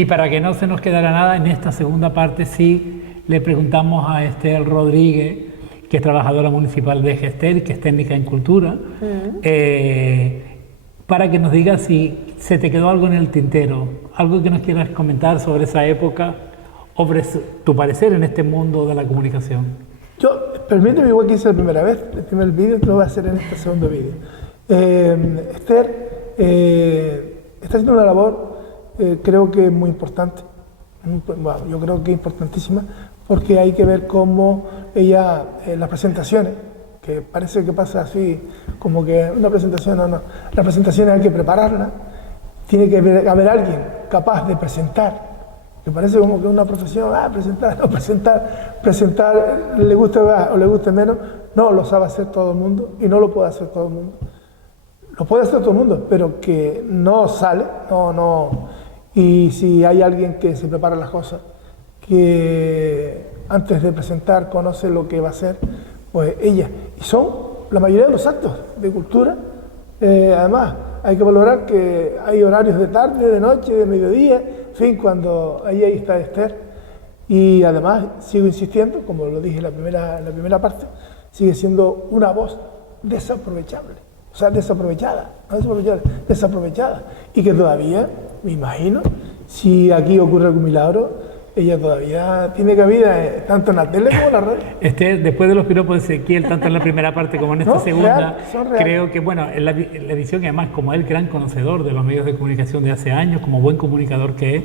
Y para que no se nos quedara nada, en esta segunda parte sí le preguntamos a Esther Rodríguez, que es trabajadora municipal de Gestel, que es técnica en cultura, para que nos diga si se te quedó algo en el tintero, algo que nos quieras comentar sobre esa época, o sobre tu parecer en este mundo de la comunicación. Yo, permíteme, igual que hice la primera vez, el primer vídeo, lo voy a hacer en este segundo vídeo. Esther está haciendo una labor, creo que muy importante, bueno, yo creo que importantísima, porque hay que ver cómo ella, las presentaciones, que parece que pasa así, como que una presentación, no, las presentaciones hay que prepararla, tiene que haber alguien capaz de presentar, que parece como que una profesión, presentar, no presentar, le guste más o le guste menos, no lo sabe hacer todo el mundo y no lo puede hacer todo el mundo. Lo puede hacer todo el mundo, pero que no sale, y si hay alguien que se prepara las cosas, que antes de presentar conoce lo que va a hacer, pues ella. Y son la mayoría de los actos de cultura, además hay que valorar que hay horarios de tarde, de noche, de mediodía, en fin, cuando ahí está Esther. Y además sigo insistiendo, como lo dije en la primera parte, sigue siendo una voz desaprovechable, o sea, desaprovechada, y que todavía, me imagino, si aquí ocurre algún milagro, ella todavía tiene cabida tanto en la tele como en la radio. Después de los piropos de Ezequiel, tanto en la primera parte como en esta segunda, son reales. Creo que, bueno, en la edición, y además como él, gran conocedor de los medios de comunicación de hace años, como buen comunicador que es,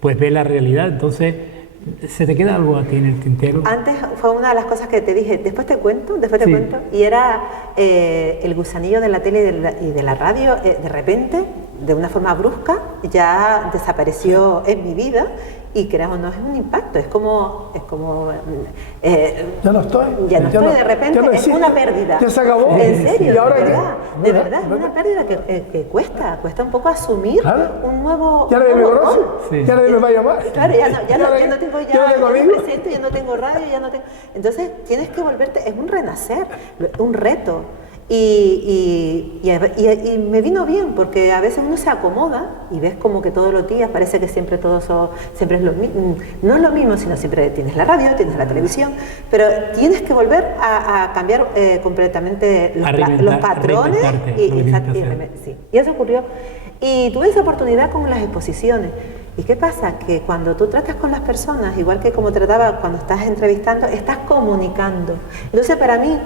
pues ve la realidad. Entonces, ¿se te queda algo a ti en el tintero? Antes fue una de las cosas que te dije, después te cuento, y era el gusanillo de la tele y de la radio, de repente, de una forma brusca, ya desapareció en mi vida. Y creas o no, es un impacto, es como ya no estoy, de repente, es una pérdida. Ya se acabó. En serio, ¿Y ahora de verdad, es una pérdida que cuesta un poco asumir un nuevo ya nadie me rol. conoce, ya nadie me va a llamar. Claro, ya no tengo presente, ya no tengo radio, ya no tengo. Entonces tienes que volverte, es un renacer, un reto. Y me vino bien, porque a veces uno se acomoda y ves como que todos los días parece que siempre siempre es lo mismo. No es lo mismo, sino siempre tienes la radio, tienes la televisión, pero tienes que volver a cambiar completamente los patrones. Y eso ocurrió. Y tuve esa oportunidad con las exposiciones. ¿Y qué pasa? Que cuando tú tratas con las personas, igual que como trataba cuando estás entrevistando, estás comunicando. Entonces, para mí,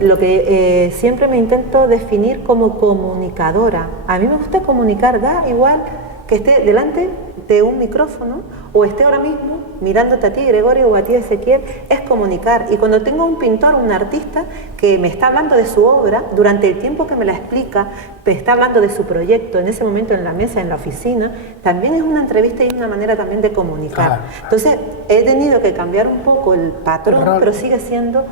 lo que siempre me intento definir como comunicadora. A mí me gusta comunicar, da igual que esté delante de un micrófono o esté ahora mismo mirándote a ti, Gregorio, o a ti, Ezequiel, es comunicar. Y cuando tengo un pintor, un artista que me está hablando de su obra, durante el tiempo que me la explica, me está hablando de su proyecto, en ese momento en la mesa, en la oficina, también es una entrevista y una manera también de comunicar. Entonces, he tenido que cambiar un poco el patrón, pero sigue siendo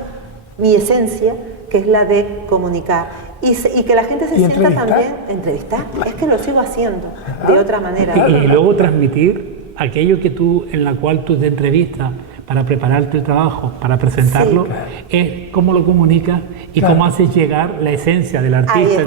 mi esencia, que es la de comunicar. Y que la gente se sienta también entrevistar. Es que lo sigo haciendo de otra manera. Y luego transmitir aquello que en la cual tú te entrevistas para preparar tu trabajo, para presentarlo, es cómo lo comunicas y cómo haces llegar la esencia del artista.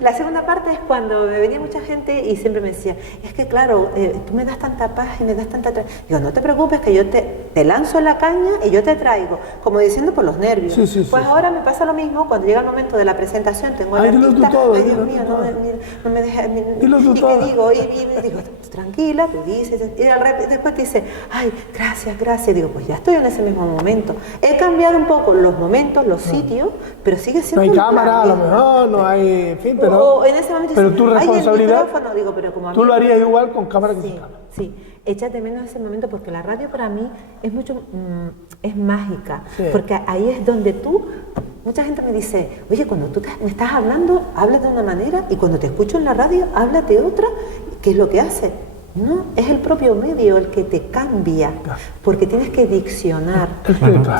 La segunda parte es cuando me venía mucha gente y siempre me decía, es que claro, tú me das tanta paz y me das tanta... Digo, no te preocupes, que yo te lanzo la caña y yo te traigo, como diciendo por los nervios. Ahora me pasa lo mismo cuando llega el momento de la presentación, tengo al artista, ay Dios mío, no me dejes... ¿Y qué digo? Y digo, tranquila, tú dices, y después te dice, ay, gracias. Digo, pues ya estoy en ese mismo momento. He cambiado un poco los momentos, los sitios, pero sigue siendo... No hay cámara, a lo mejor, no hay... En fin, pero en ese momento tu responsabilidad, digo, pero como tú lo harías igual con cámara que sin cámara. Sí, echas de menos ese momento, porque la radio para mí es mucho, es mágica, porque ahí es donde mucha gente me dice, oye, cuando tú me estás hablando, hablas de una manera, y cuando te escucho en la radio, hablas de otra. ¿Qué es lo que hace? No, es el propio medio el que te cambia, porque tienes que diccionar,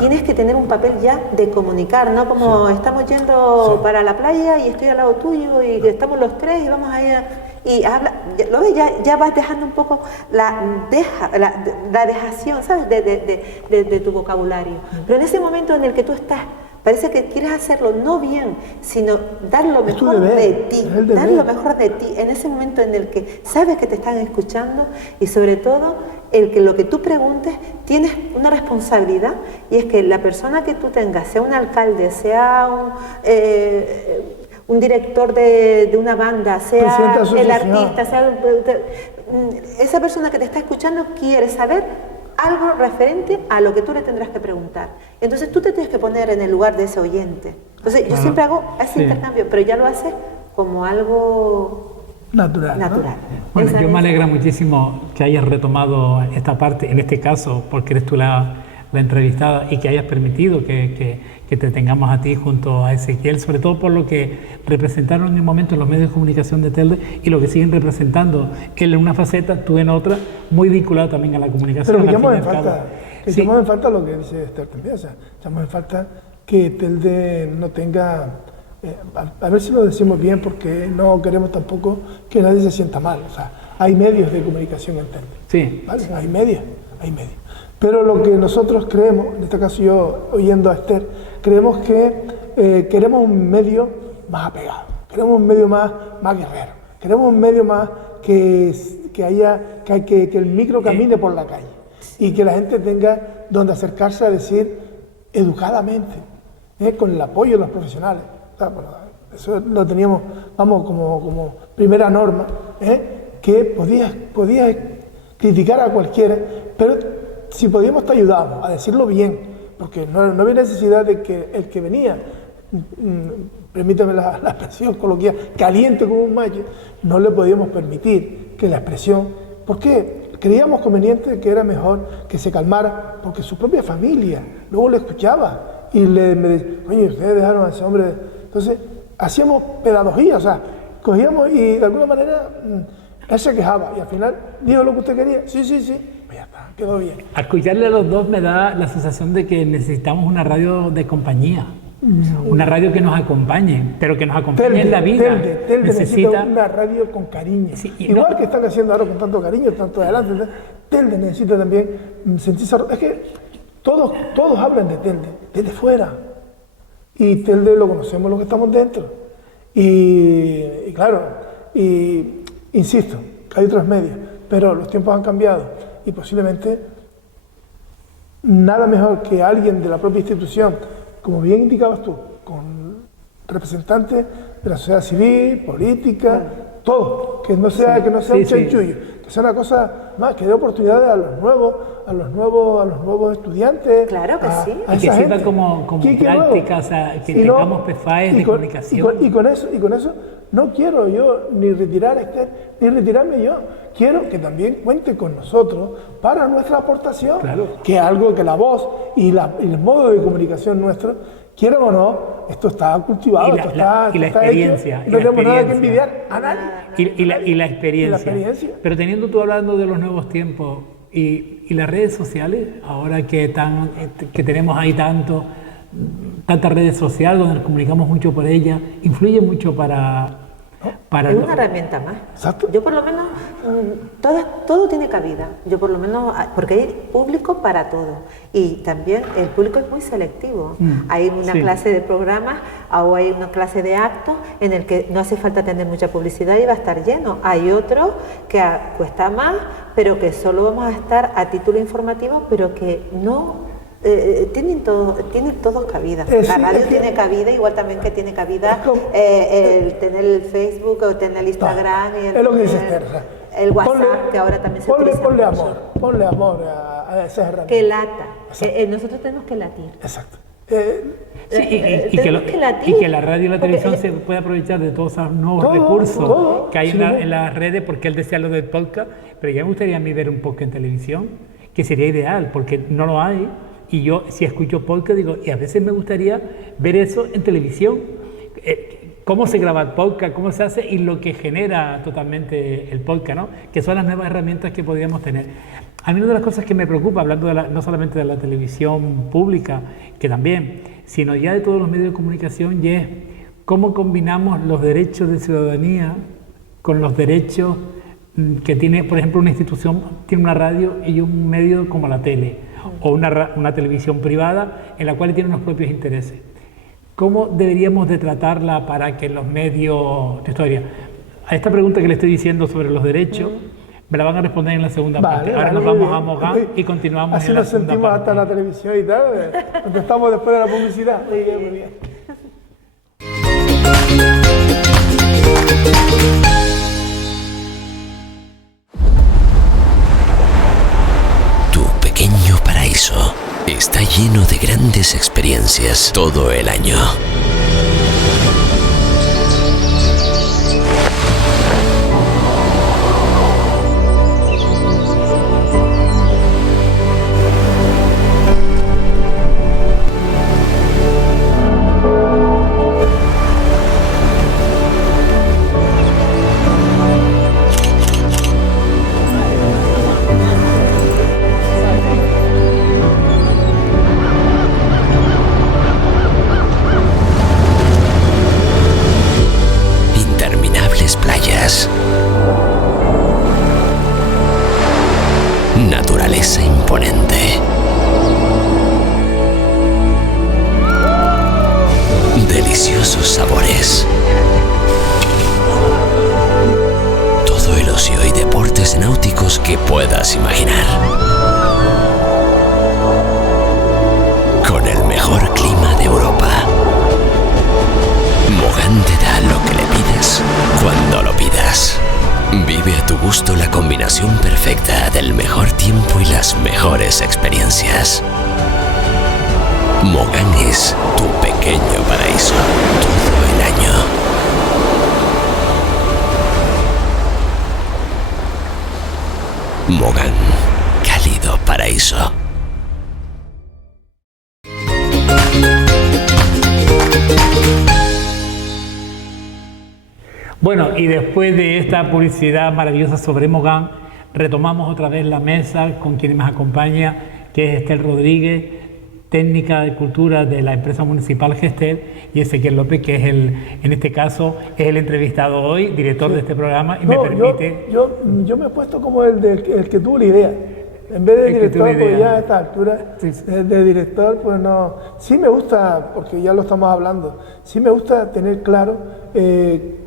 tienes que tener un papel ya de comunicar, no como estamos yendo para la playa y estoy al lado tuyo y estamos los tres y vamos a ir y habla, ¿lo ves? Ya vas dejando un poco la dejación, ¿sabes? de tu vocabulario. Pero en ese momento en el que tú estás Parece que quieres hacerlo no bien, sino dar lo mejor de ti, dar lo mejor de ti en ese momento en el que sabes que te están escuchando y sobre todo el que lo que tú preguntes tienes una responsabilidad y es que la persona que tú tengas, sea un alcalde, sea un director de una banda, sea el artista, sea esa persona que te está escuchando quiere saber algo referente a lo que tú le tendrás que preguntar. Entonces tú te tienes que poner en el lugar de ese oyente. Entonces yo siempre hago ese intercambio, pero ya lo haces como algo natural. ¿no? Bueno, yo me alegra muchísimo que hayas retomado esta parte, en este caso, porque eres tú la entrevistada y que hayas permitido que te tengamos a ti junto a Ezequiel, sobre todo por lo que representaron en un momento en los medios de comunicación de Telde y lo que siguen representando, él en una faceta, tú en otra, muy vinculado también a la comunicación. Pero echamos en falta lo que dice Esther también, o sea, echamos en falta que Telde no tenga, a ver si lo decimos bien porque no queremos tampoco que nadie se sienta mal, o sea, hay medios de comunicación en Telde, sí. ¿vale? Hay medios. Pero lo que nosotros creemos, en este caso yo oyendo a Esther, creemos que queremos un medio más apegado, queremos un medio más guerrero, queremos un medio más que el micro camine por la calle y que la gente tenga donde acercarse a decir educadamente, con el apoyo de los profesionales. O sea, bueno, eso lo teníamos, vamos, como primera norma, que podías criticar a cualquiera, pero si podíamos te ayudábamos a decirlo bien, porque no había necesidad de que el que venía, permítame la expresión coloquial, caliente como un macho, no le podíamos permitir que la expresión, porque creíamos conveniente que era mejor que se calmara, porque su propia familia luego le escuchaba y me decía, oye, ustedes dejaron a ese hombre. Entonces hacíamos pedagogía, o sea, cogíamos y de alguna manera él se quejaba y al final dijo lo que usted quería, sí, pues ya está, quedó bien. Al escucharle a los dos me da la sensación de que necesitamos una radio de compañía, una radio que nos acompañe, pero que nos acompañe en la vida. Telde necesita una radio con cariño, sí, igual que están haciendo ahora con tanto cariño, tanto adelante. Telde necesita también sentirse, es que todos hablan de Telde fuera, y Telde lo conocemos los que estamos dentro, y claro, insisto, hay otros medios, pero los tiempos han cambiado y posiblemente nada mejor que alguien de la propia institución, como bien indicabas tú, con representantes de la sociedad civil, política, todo, que no sea un chanchullo, que sea una cosa más, que dé oportunidades a los nuevos estudiantes. Claro que sí. Y que sirva como prácticas, que tengamos PFAEs de comunicación. Y con eso no quiero yo ni retirar a Esther, ni retirarme yo. Quiero que también cuente con nosotros para nuestra aportación, que algo que la voz y el modo de comunicación nuestro, quieran o no, esto está cultivado, y la experiencia. Hecho, no tenemos nada que envidiar a nadie. Y la experiencia. Pero teniendo tú hablando de los nuevos tiempos y las redes sociales, ahora que tenemos ahí tantas redes sociales donde nos comunicamos mucho por ellas, influye mucho para es una herramienta más. Exacto. Yo por lo menos, todo tiene cabida. Yo por lo menos, porque hay público para todo. Y también el público es muy selectivo. Hay una clase de programas o hay una clase de actos en el que no hace falta tener mucha publicidad y va a estar lleno. Hay otro que cuesta más, pero que solo vamos a estar a título informativo, pero que no... tienen todos cabida. La radio tiene cabida, igual también que tiene cabida el tener el Facebook o tener el Instagram y es lo que dice Esther, el WhatsApp, que ahora también se utiliza mucho. Ponle amor a esas herramientas. Que lata. Nosotros tenemos que latir. Exacto. Y que la radio y la televisión se puede aprovechar de todos esos nuevos recursos que hay en las redes, porque él decía lo del podcast, pero ya me gustaría a mí ver un podcast en televisión, que sería ideal, porque no lo hay. Y yo, si escucho podcast, digo, y a veces me gustaría ver eso en televisión, cómo se graba el podcast, cómo se hace y lo que genera totalmente el podcast, ¿no? Que son las nuevas herramientas que podríamos tener. A mí una de las cosas que me preocupa, hablando no solamente de la televisión pública, que también, sino ya de todos los medios de comunicación, y es cómo combinamos los derechos de ciudadanía con los derechos que tiene, por ejemplo, una institución, tiene una radio y un medio como la tele, o una televisión privada en la cual tiene unos propios intereses. ¿cómo deberíamos de tratarla para que los medios de historia? A esta pregunta que le estoy diciendo sobre los derechos, me la van a responder en la segunda parte. Ahora nos vamos a Mogán y continuamos así en la segunda parte. Así nos sentimos hasta la televisión y tal, contestamos después de la publicidad. Muy bien, muy bien. Tu pequeño paraíso está lleno de grandes experiencias todo el año. Naturaleza imponente. Deliciosos sabores. Todo el ocio y deportes náuticos que puedas imaginar. Con el mejor clima de Europa. Mogán te da lo que le pides cuando lo pidas. Vive a tu gusto la combinación perfecta del mejor tiempo y las mejores experiencias. Mogán es tu pequeño paraíso todo el año. Mogán, cálido paraíso. Bueno, y después de esta publicidad maravillosa sobre Mogán, retomamos otra vez la mesa con quien nos acompaña, que es Estel Rodríguez, técnica de cultura de la empresa municipal Gestel, y Ezequiel López, que es en este caso, es el entrevistado hoy, director de este programa, y me permite... Yo me he puesto como el que tuvo la idea. En vez de director, pues ya a esta altura, de director, pues no... Sí me gusta, porque ya lo estamos hablando, sí me gusta tener claro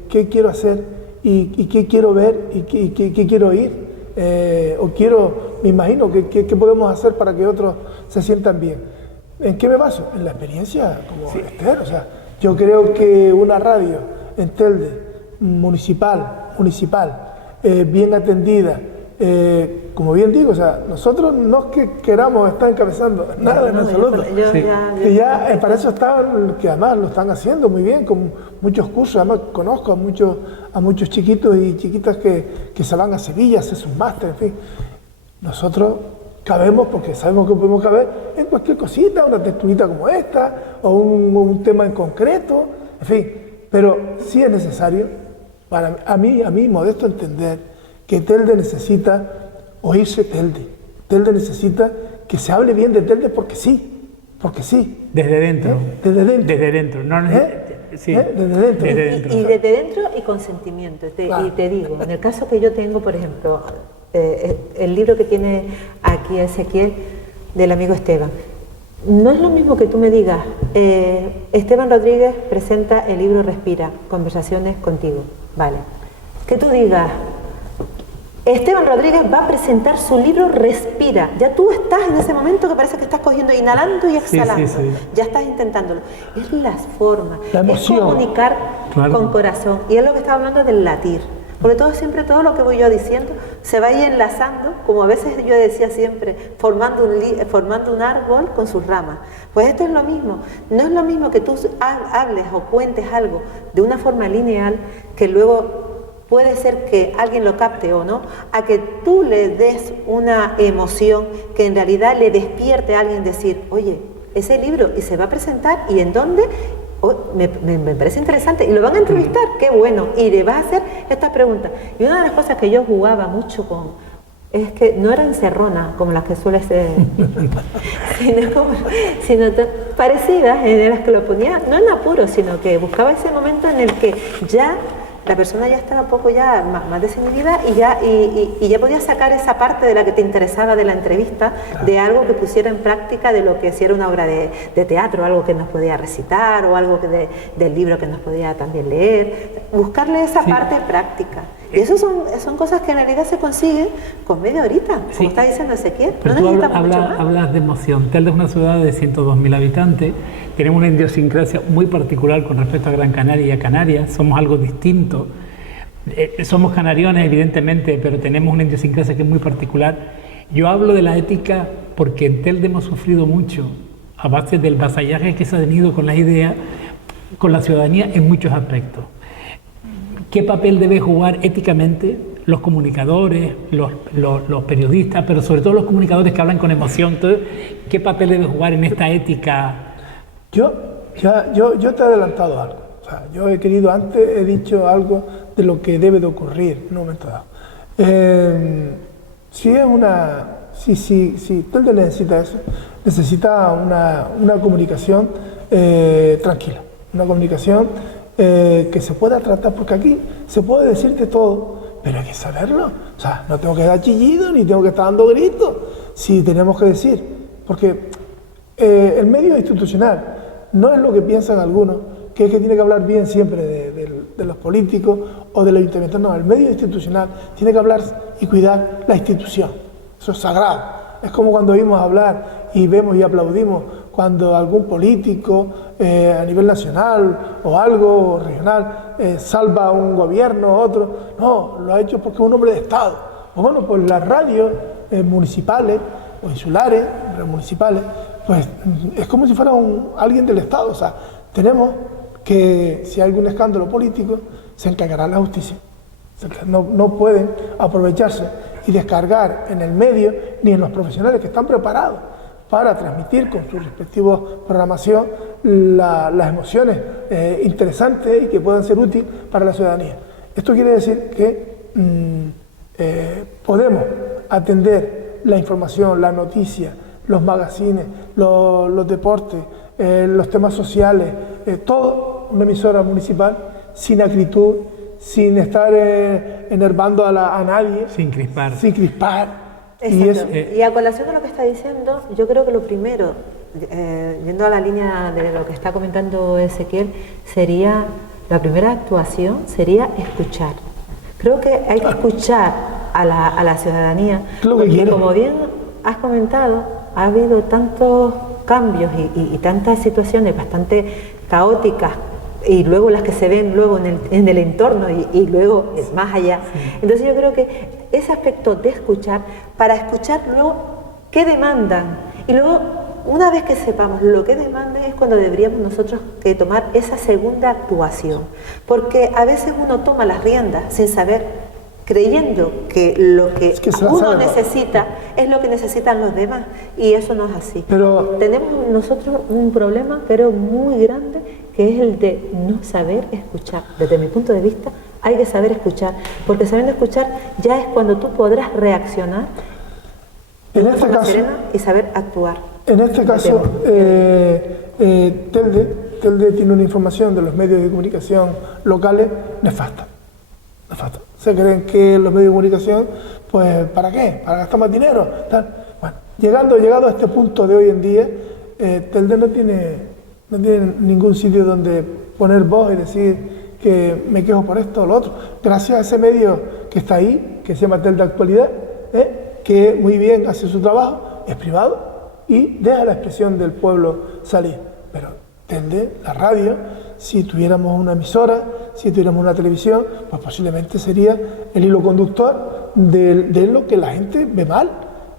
qué quiero hacer y qué quiero ver y qué quiero oír. Me imagino, qué podemos hacer para que otros se sientan bien. ¿En qué me baso? En la experiencia como Estel. O sea, yo creo que una radio en Telde, municipal, bien atendida, como bien digo, o sea, nosotros no es que queramos estar encabezando nada en absoluto. Para eso estaban, que además lo están haciendo muy bien, con muchos cursos. Además conozco a muchos chiquitos y chiquitas que se van a Sevilla a hacer sus másteres, en fin. Nosotros cabemos, porque sabemos que podemos caber en cualquier cosita, una texturita como esta, o un tema en concreto, en fin. Pero sí es necesario, a mí modesto entender, que Telde necesita oírse Telde. Telde necesita que se hable bien de Telde porque sí. Desde dentro. Desde dentro. No, sí. Desde dentro. Y desde dentro y con sentimiento. Y te digo, en el caso que yo tengo, por ejemplo, el libro que tiene aquí Ezequiel, del amigo Esteban, no es lo mismo que tú me digas, Esteban Rodríguez presenta el libro Respira, conversaciones contigo, vale. Que tú digas, Esteban Rodríguez va a presentar su libro Respira. Ya tú estás en ese momento que parece que estás cogiendo, inhalando y exhalando. Sí. Ya estás intentándolo. Es las formas, la emoción. Es comunicar con corazón. Y es lo que está hablando del latir. Porque todo lo que voy yo diciendo se va a ir enlazando, como a veces yo decía siempre, formando un árbol con sus ramas. Pues esto es lo mismo. No es lo mismo que tú hables o cuentes algo de una forma lineal que luego puede ser que alguien lo capte o no, a que tú le des una emoción que en realidad le despierte a alguien decir, oye, ese libro, y se va a presentar, ¿y en dónde? Me parece interesante, y lo van a entrevistar, qué bueno, y le vas a hacer estas preguntas. Y una de las cosas que yo jugaba mucho con, es que no era encerrona como las que suele ser, sino parecidas, en las que lo ponía, no en apuro, sino que buscaba ese momento en el que ya la persona ya estaba un poco ya más desinhibida y ya podía sacar esa parte de la que te interesaba de la entrevista, de algo que pusiera en práctica de lo que si era una obra de teatro, algo que nos podía recitar o algo del libro que nos podía también leer, buscarle esa parte práctica. Y eso son cosas que en realidad se consiguen con media horita, como está diciendo Ezequiel. Pero tú hablas de emoción. Telde es una ciudad de 102.000 habitantes, tenemos una idiosincrasia muy particular con respecto a Gran Canaria y a Canarias, somos algo distinto. Somos canariones, evidentemente, pero tenemos una idiosincrasia que es muy particular. Yo hablo de la ética porque en Telde hemos sufrido mucho a base del vasallaje que se ha tenido con las ideas, con la ciudadanía en muchos aspectos. ¿Qué papel debe jugar éticamente los comunicadores, los periodistas, pero sobre todo los comunicadores que hablan con emoción? Entonces, ¿qué papel debe jugar en esta ética? Yo te he adelantado algo. O sea, yo he dicho algo de lo que debe de ocurrir en un momento dado. Si Telde necesita eso, necesita una comunicación tranquila, una comunicación que se pueda tratar, porque aquí se puede decirte todo, pero hay que saberlo. O sea, no tengo que dar chillido ni tengo que estar dando gritos, si tenemos que decir, porque el medio institucional no es lo que piensan algunos, que es que tiene que hablar bien siempre de los políticos o de los ayuntamientos. No, el medio institucional tiene que hablar y cuidar la institución. Eso es sagrado. Es como cuando oímos hablar y vemos y aplaudimos cuando algún político a nivel nacional o algo regional salva a un gobierno o otro. No, lo ha hecho porque es un hombre de Estado. O bueno, pues las radios municipales o insulares, municipales, pues es como si fuera alguien del Estado. O sea, tenemos que, si hay algún escándalo político, se encargará la justicia. No pueden aprovecharse y descargar en el medio ni en los profesionales que están preparados para transmitir con su respectiva programación las emociones interesantes y que puedan ser útiles para la ciudadanía. Esto quiere decir que podemos atender la información, la noticia, los magazines, los deportes, los temas sociales, todo una emisora municipal sin acritud, sin estar enervando a nadie. Sin crispar. Y a colación de lo que está diciendo, yo creo que lo primero, yendo a la línea de lo que está comentando Ezequiel, la primera actuación sería escuchar. Creo que hay que escuchar a la ciudadanía, porque como bien has comentado, ha habido tantos cambios y tantas situaciones bastante caóticas, y luego las que se ven luego en el entorno y luego más allá. Entonces yo creo que ese aspecto de escuchar, para escuchar luego qué demandan, y luego una vez que sepamos lo que demandan es cuando deberíamos nosotros tomar esa segunda actuación, porque a veces uno toma las riendas sin saber, creyendo que lo que uno necesita es lo que necesitan los demás, y eso no es así. Pero tenemos nosotros un problema, pero muy grande, que es el de no saber escuchar. Desde mi punto de vista, hay que saber escuchar, porque sabiendo escuchar ya es cuando tú podrás reaccionar en este caso, serena y saber actuar. En este caso, Telde tiene una información de los medios de comunicación locales nefasta. Se creen que los medios de comunicación, pues, ¿para qué? ¿Para gastar más dinero? Tal. Bueno, llegado a este punto de hoy en día, Telde no tiene ningún sitio donde poner voz y decir que me quejo por esto o lo otro. Gracias a ese medio que está ahí, que se llama Telde Actualidad, que muy bien hace su trabajo, es privado y deja la expresión del pueblo salir. Pero Telde, la radio, si tuviéramos una emisora, si tuviéramos una televisión, pues posiblemente sería el hilo conductor de lo que la gente ve mal.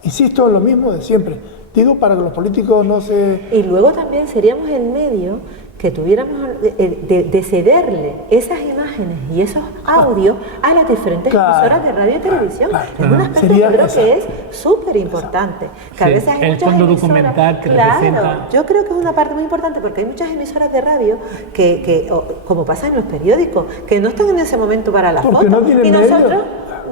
Insisto en lo mismo de siempre. Digo, para que los políticos no se... Y luego también seríamos el medio que tuviéramos de cederle esas imágenes y esos audios a las diferentes emisoras de radio y televisión. Es un aspecto que creo que es súper importante. Que a veces hay el fondo documental que representa... Yo creo que es una parte muy importante, porque hay muchas emisoras de radio que como pasa en los periódicos, que no están en ese momento para la foto. No tienen y nosotros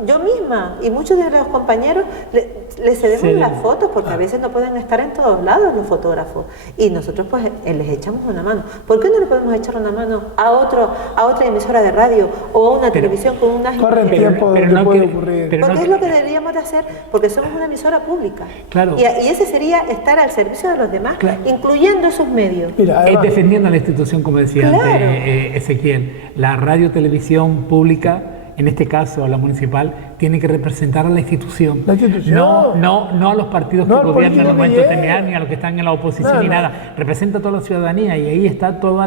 yo misma y muchos de los compañeros le cedemos las fotos porque a veces no pueden estar en todos lados los fotógrafos y nosotros pues les echamos una mano. ¿Por qué no le podemos echar una mano a otra emisora de radio o a una televisión con unas corre tiempo pero no puede que, ocurrir? Porque es lo que deberíamos de hacer, porque somos una emisora pública. Claro. Y ese sería estar al servicio de los demás, incluyendo esos medios. Mira, además, defendiendo a la institución, como decía Claro. antes Ezequiel. La radio televisión pública, en este caso la municipal, tiene que representar a la institución. La institución. No a los partidos No que al gobiernan en el político momento que determinado, ni a los que están en la oposición, ni nada. Representa a toda la ciudadanía y ahí está toda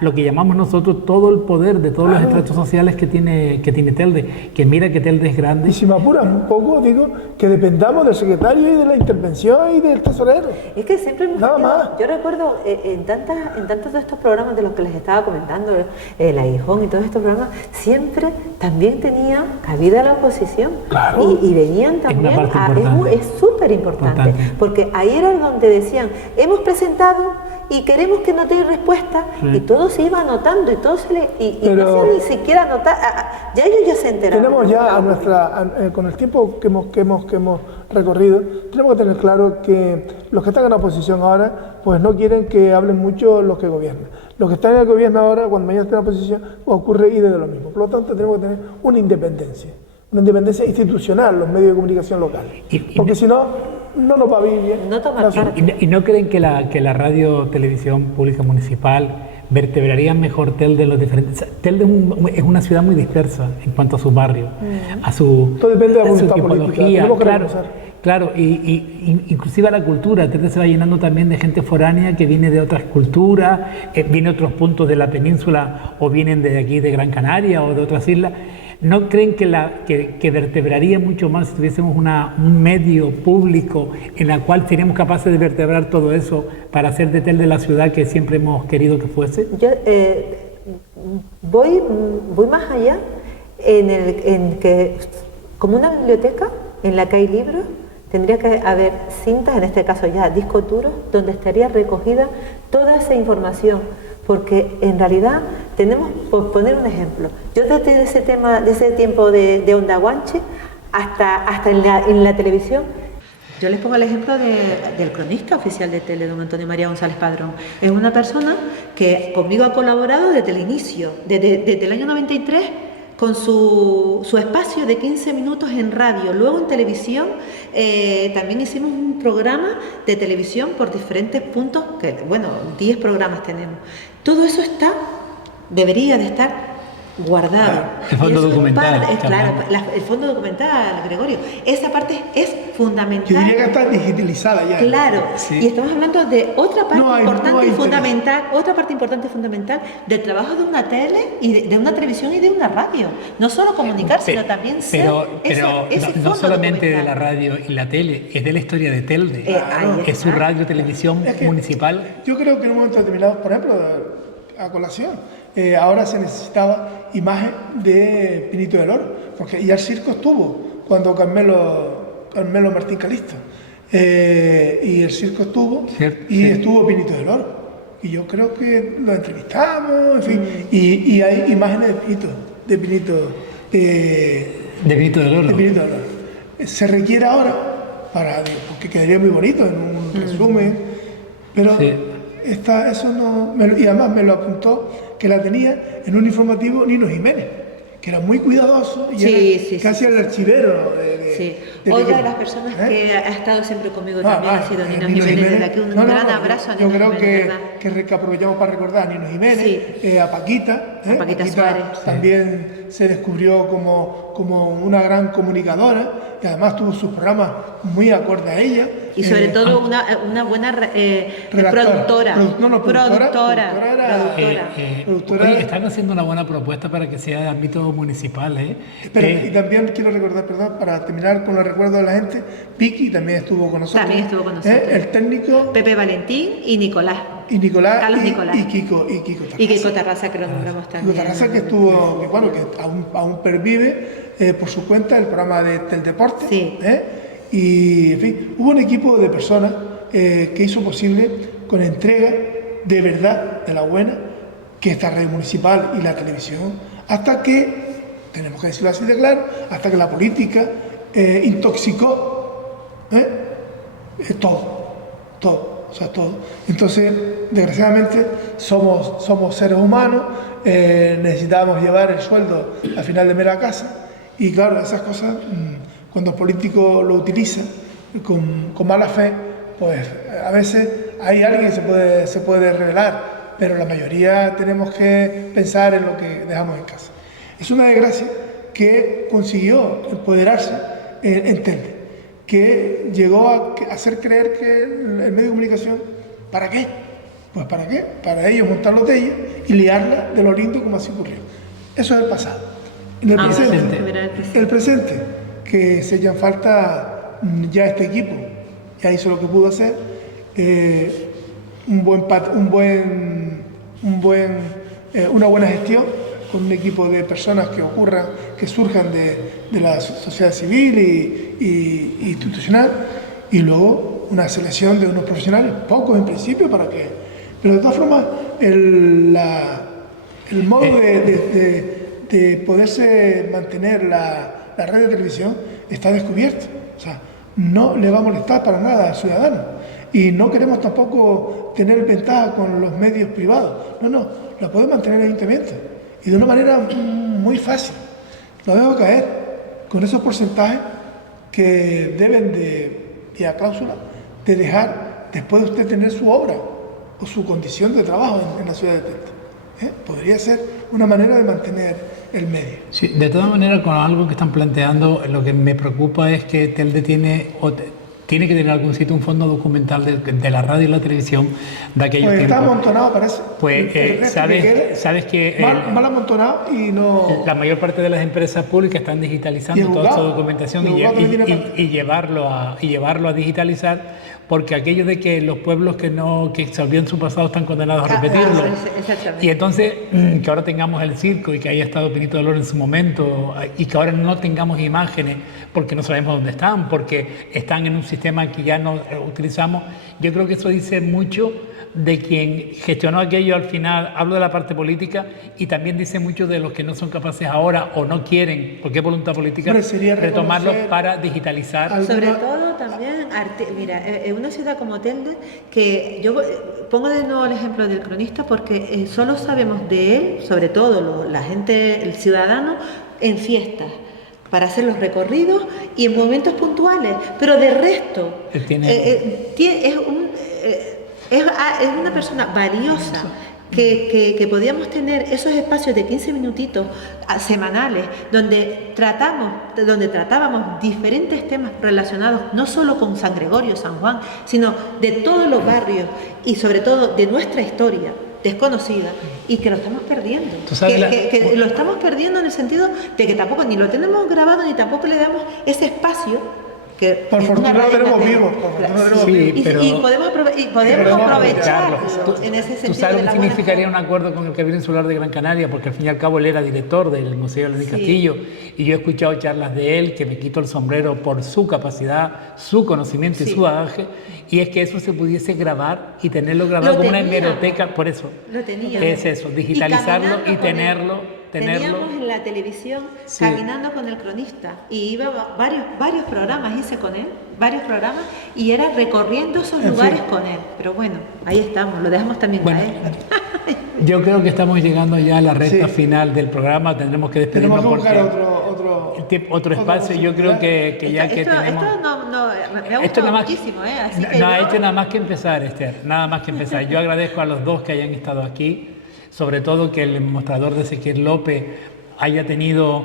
lo que llamamos nosotros todo el poder de todos los estratos sociales que tiene Telde. Que mira que Telde es grande. y si me apuras un poco, digo que dependamos del secretario y de la intervención y del tesorero. Es que siempre hemos Nada tenido- más. yo recuerdo en tantos de estos programas de los que les estaba comentando, el Aguijón y todos estos programas, siempre también tenía cabida la oposición. Claro. Y venían una también, parte importante. es súper importante, Importante. porque ahí era donde decían, hemos presentado y queremos que no tenga respuesta, y todo se iba anotando, y todo se le, y Pero- no hacían ni siquiera anotar, ya ellos ya se enteraron. Tenemos ya con el tiempo que hemos recorrido, tenemos que tener claro que los que están en la oposición ahora, pues no quieren que hablen mucho los que gobiernan. Los que están en el gobierno ahora, cuando mañana estén en la oposición, pues ocurre y de lo mismo. Por lo tanto, tenemos que tener una independencia institucional, los medios de comunicación locales. Porque si no, no nos va a vivir bien. No toma parte. ¿Y no creen que la radio televisión pública municipal vertebraría mejor Telde en los diferentes? Telde es una ciudad muy dispersa en cuanto a sus barrios, a su, Todo depende de la a su voluntad política, tipología, tenemos que claro, reconocer. claro, y inclusive a la cultura. Telde se va llenando también de gente foránea que viene de otras culturas, viene de otros puntos de la península o vienen de aquí de Gran Canaria o de otras islas. ¿No creen que vertebraría mucho más si tuviésemos un medio público en el cual seríamos capaces de vertebrar todo eso para hacer de Telde la ciudad que siempre hemos querido que fuese? Yo voy más allá en que, como una biblioteca en la que hay libros, tendría que haber cintas, en este caso ya discos duros, donde estaría recogida toda esa información, porque en realidad tenemos, por poner un ejemplo, yo desde ese tiempo de Onda Guanche hasta en la televisión. Yo les pongo el ejemplo del cronista oficial de Tele, don Antonio María González Padrón. Es una persona que conmigo ha colaborado desde el inicio, desde el año 93, con su espacio de 15 minutos en radio. Luego en televisión también hicimos un programa de televisión por diferentes puntos, 10 programas tenemos. Todo eso debería de estar guardado. El fondo Y eso documental. claro, el fondo documental, Gregorio. Esa parte es fundamental. Yo diría que está digitalizada ya. Claro, Sí. y estamos hablando de otra parte No hay importante y interés. fundamental, otra parte importante y fundamental del trabajo de una tele y de una televisión y de una radio. No solo comunicar, sino también ser Pero ese no fondo solamente de documental. la radio y la tele, es de la historia de Telde. Ahí Es su está. radio televisión Es que municipal. Yo creo que en un momento determinado, por ejemplo, a colación, ahora se necesitaba imagen de Pinito del Oro, porque ya el circo estuvo cuando Carmelo Martín Calisto, y el circo estuvo, Cierto, y sí. estuvo Pinito del Oro. Y yo creo que lo entrevistamos, en fin, y hay imágenes de Pinito De Benito del Oro. de Pinito del Oro. Se requiere ahora, porque quedaría muy bonito en un resumen, pero Sí. eso no, y además me lo apuntó que la tenía en un informativo Nino Jiménez, que era muy cuidadoso y Sí, era sí, casi sí, el archivero Sí. de Otra Piqué. de las personas que ha estado siempre conmigo Ah, también ha sido Nino Jiménez. Desde aquí un gran abrazo a Nino Yo creo Jiménez, ¿verdad? que aprovechamos para recordar a Nino Jiménez, Sí. a Paquita. A Paquita Suárez. También se descubrió como una gran comunicadora y además tuvo sus programas muy acorde a ella. Y sobre todo una buena redactora. productora. Productora Productora. Oye, están haciendo una buena propuesta para que sea de ámbito municipal, ¿eh? Y también quiero recordar, perdón, para terminar con los recuerdos de la gente, Vicky también estuvo con nosotros. También estuvo con nosotros. El técnico Pepe Valentín y Nicolás. y Nicolás Carlos Nicolás. y Kiko Tarrasa. Y Kiko Tarrasa, que lo nombramos también. Kiko Tarrasa, que estuvo, que aún pervive por su cuenta el programa del deporte. Sí. Y en fin, hubo un equipo de personas que hizo posible con entrega de verdad, de la buena, que esta red municipal y la televisión, hasta que tenemos que decirlo así de claro, hasta que la política intoxicó todo. Entonces, desgraciadamente, somos seres humanos, necesitamos llevar el sueldo al final de mes a casa, y claro, esas cosas, cuando el político lo utiliza con mala fe, pues a veces hay alguien que se puede rebelar, pero la mayoría tenemos que pensar en lo que dejamos en casa. Es una desgracia que consiguió empoderarse en Telde, que llegó a hacer creer que el medio de comunicación, ¿para qué? Pues ¿para qué? Para ellos montar los de ellos y liarla de lo lindo como así ocurrió. Eso es el pasado. En el presente, que se echan falta ya este equipo, ya hizo lo que pudo hacer, una buena gestión con un equipo de personas que surjan de la sociedad civil y institucional, y luego una selección de unos profesionales, pocos en principio, pero de todas formas el modo de poderse mantener la red de televisión está descubierto. O sea, no le va a molestar para nada al ciudadano, y no queremos tampoco tener ventaja con los medios privados. No, la puede mantener el ayuntamiento, y de una manera muy fácil. Lo dejo caer con esos porcentajes que deben de a cláusula de dejar después de usted tener su obra o su condición de trabajo en la ciudad de Telde. Podría ser una manera de mantener el medio. Sí, de todas maneras, con algo que están planteando, lo que me preocupa es que Telde tiene que tener algún sitio, un fondo documental de la radio y la televisión de aquellos tiempos. Está amontonado, parece. Pues sabes que mal amontonado, y no... La mayor parte de las empresas públicas están digitalizando toda esa documentación y llevarlo a digitalizar, porque aquello de que los pueblos que se olvidan su pasado están condenados a repetirlo. Y entonces, que ahora tengamos el circo y que haya estado Pinito Dolor en su momento, y que ahora no tengamos imágenes porque no sabemos dónde están, porque están en un sistema que ya no utilizamos. Yo creo que eso dice mucho de quien gestionó aquello al final. Hablo de la parte política, y también dice mucho de los que no son capaces ahora o no quieren, porque es voluntad política, retomarlos para digitalizar. Sobre todo también, mira, en una ciudad como Telde, que yo pongo de nuevo el ejemplo del cronista, porque solo sabemos de él, sobre todo la gente, el ciudadano, en fiestas, para hacer los recorridos y en momentos puntuales, pero de resto es una persona valiosa, que podíamos tener esos espacios de 15 minutitos semanales donde tratábamos diferentes temas relacionados no solo con San Gregorio, San Juan, sino de todos los barrios y sobre todo de nuestra historia desconocida, y que lo estamos perdiendo. Que lo estamos perdiendo en el sentido de que tampoco ni lo tenemos grabado ni tampoco le damos ese espacio. Por fortuna lo tenemos vivo. Y podemos aprovecharlo en ese sentido. ¿Tú sabes lo que significaría un acuerdo con el Cabildo Insular de Gran Canaria? Porque al fin y al cabo él era director del Museo de Lenín Castillo, y yo he escuchado charlas de él que me quito el sombrero por su capacidad, su conocimiento y su bagaje, y es que eso se pudiese grabar y tenerlo grabado como una hemeroteca. Por eso es eso, digitalizarlo y tenerlo. Teníamos en la televisión Caminando con el Cronista, y iba varios programas hice con él, y era recorriendo esos lugares con él. Pero bueno, ahí estamos, lo dejamos también caer. Yo creo que estamos llegando ya a la recta final del programa. Tendremos que despedirnos porque otro espacio. Yo creo que tenemos... Me ha gustado muchísimo, así que no ha hecho nada más que empezar, Esther, nada más que empezar. Yo agradezco a los dos que hayan estado aquí, sobre todo que el mostrador de Ezequiel López haya tenido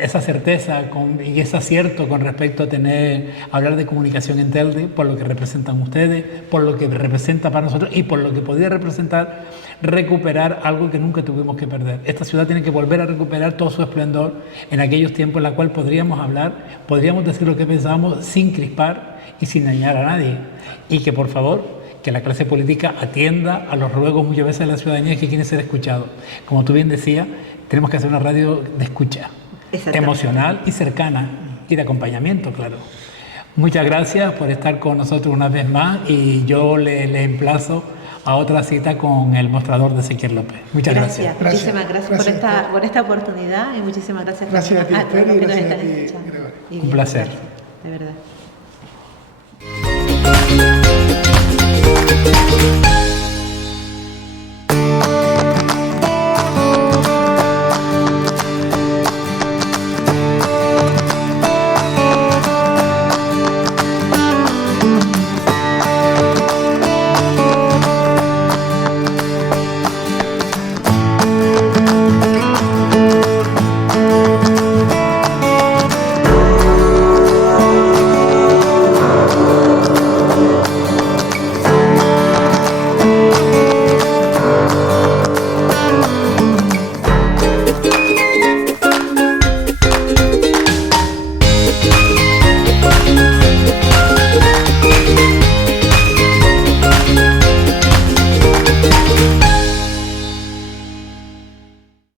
esa certeza y ese acierto con respecto a hablar de comunicación en Telde, por lo que representan ustedes, por lo que representa para nosotros y por lo que podría representar recuperar algo que nunca tuvimos que perder. Esta ciudad tiene que volver a recuperar todo su esplendor en aquellos tiempos en los cuales podríamos hablar, podríamos decir lo que pensábamos sin crispar y sin dañar a nadie. Y que por favor, que la clase política atienda a los ruegos muchas veces de la ciudadanía que quiere ser escuchado. Como tú bien decías, tenemos que hacer una radio de escucha, emocional y cercana, y de acompañamiento, claro. Muchas gracias por estar con nosotros una vez más, y yo le emplazo a otra cita con el mostrador de Ezequiel López. Muchas gracias. Muchísimas gracias por esta oportunidad y muchísimas gracias, gracias a ti, todos los que nos gracias están a ti, escuchando. Gregorio. Y Un placer. gracias, de verdad.